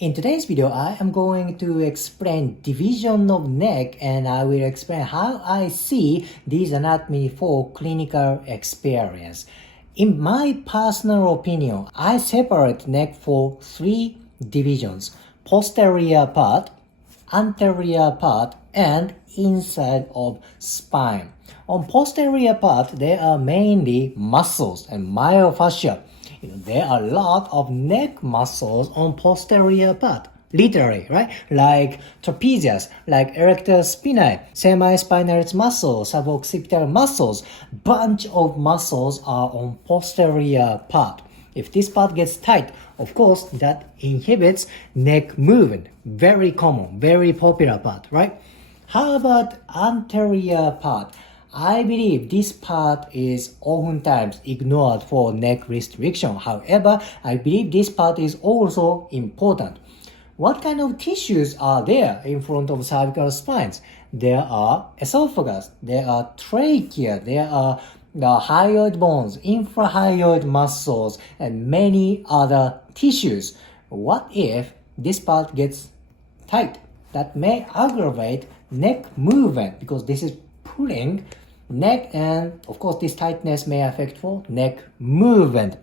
In today's video, I am going to explain division of neck and I will explain how I see these anatomy for clinical experience. In my personal opinion, I separate neck for three divisions: posterior part, anterior part, and inside of spine. On posterior part, there are mainly muscles and myofascia. There are a lot of neck muscles on posterior part, literally, right? Like trapezius, like erector spinae, semi-spinalis muscles, suboccipital muscles. Bunch of muscles are on posterior part. If this part gets tight, of course, that inhibits neck movement. Very common, very popular part, right? How about anterior part? I believe this part is oftentimes ignored for neck restriction. However, I believe this part is also important. What kind of tissues are there in front of cervical spines? There are esophagus, there are trachea, there are the hyoid bones, infrahyoid muscles, and many other tissues. What if this part gets tight? That may aggravate neck movement because this is pulling neck, and of course this tightness may affect for neck movement.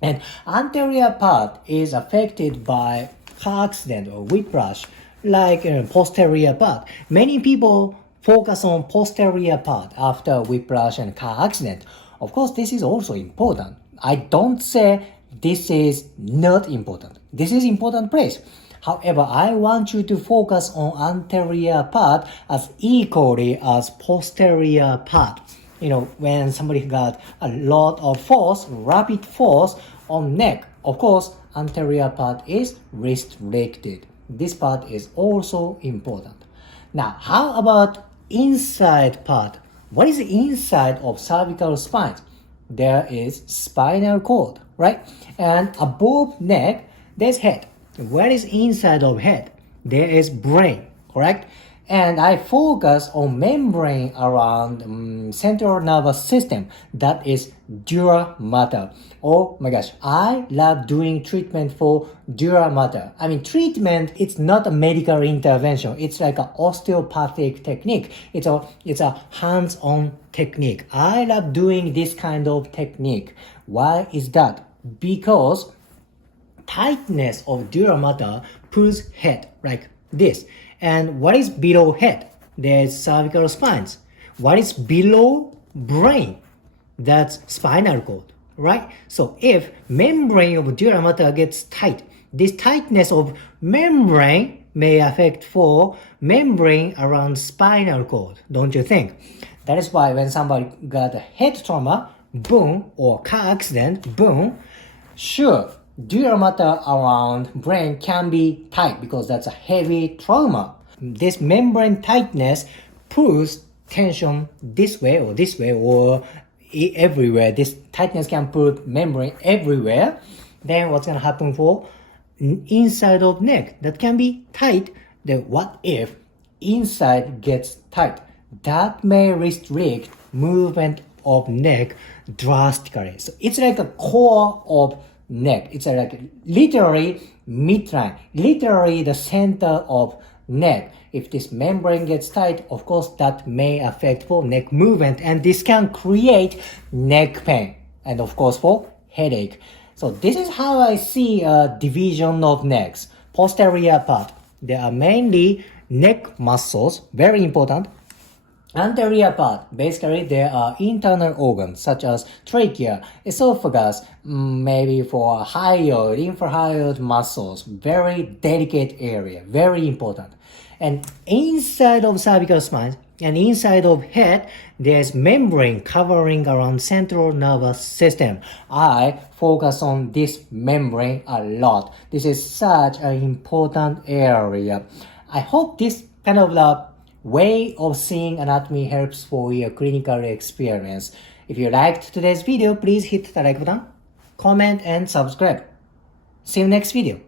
And anterior part is affected by car accident or whiplash, like posterior part. Many people focus on posterior part after whiplash and car accident. Of course, this is also important. I don't say this is not important. This is important place. However, I want you to focus on anterior part as equally as posterior part. When somebody got a lot of force, rapid force on neck, of course, anterior part is restricted. This part is also important. Now, how about inside part? What is the inside of cervical spine? There is spinal cord, right? And above neck, there's head. What is inside of head? There is brain, correct? And I focus on membrane around central nervous system. That is dura mater. Oh my gosh, I love doing treatment for dura mater. Treatment, it's not a medical intervention. It's like an osteopathic technique. It's a hands-on technique. I love doing this kind of technique. Why is that? Because tightness of dura mater pulls head like this. And what is below head? There's cervical spines. What is below brain? That's spinal cord, right? So if membrane of dura mater gets tight, this tightness of membrane may affect for membrane around spinal cord, don't you think? That is why when somebody got a head trauma, boom, or car accident, boom, sure, dura mater around brain can be tight because that's a heavy trauma. This membrane tightness pulls tension this way or everywhere. This tightness can pull membrane everywhere. Then what's going to happen for inside of neck? That can be tight. Then what if inside gets tight? That may restrict movement of neck drastically. So it's like a core of neck. It's like literally midline, literally the center of neck. If this membrane gets tight, of course that may affect for neck movement, and this can create neck pain and of course for headache. So this is how I see a division of necks. Posterior part, there are mainly neck muscles, very important. Anterior part, basically there are internal organs such as trachea, esophagus, maybe for hyoid, infrahyoid muscles, very delicate area, very important. And inside of cervical spine and inside of head, there's membrane covering around central nervous system. I focus on this membrane a lot. This is such an important area. I hope this kind of way of seeing anatomy helps for your clinical experience. If you liked today's video, please hit the like button, comment, and subscribe. See you next video.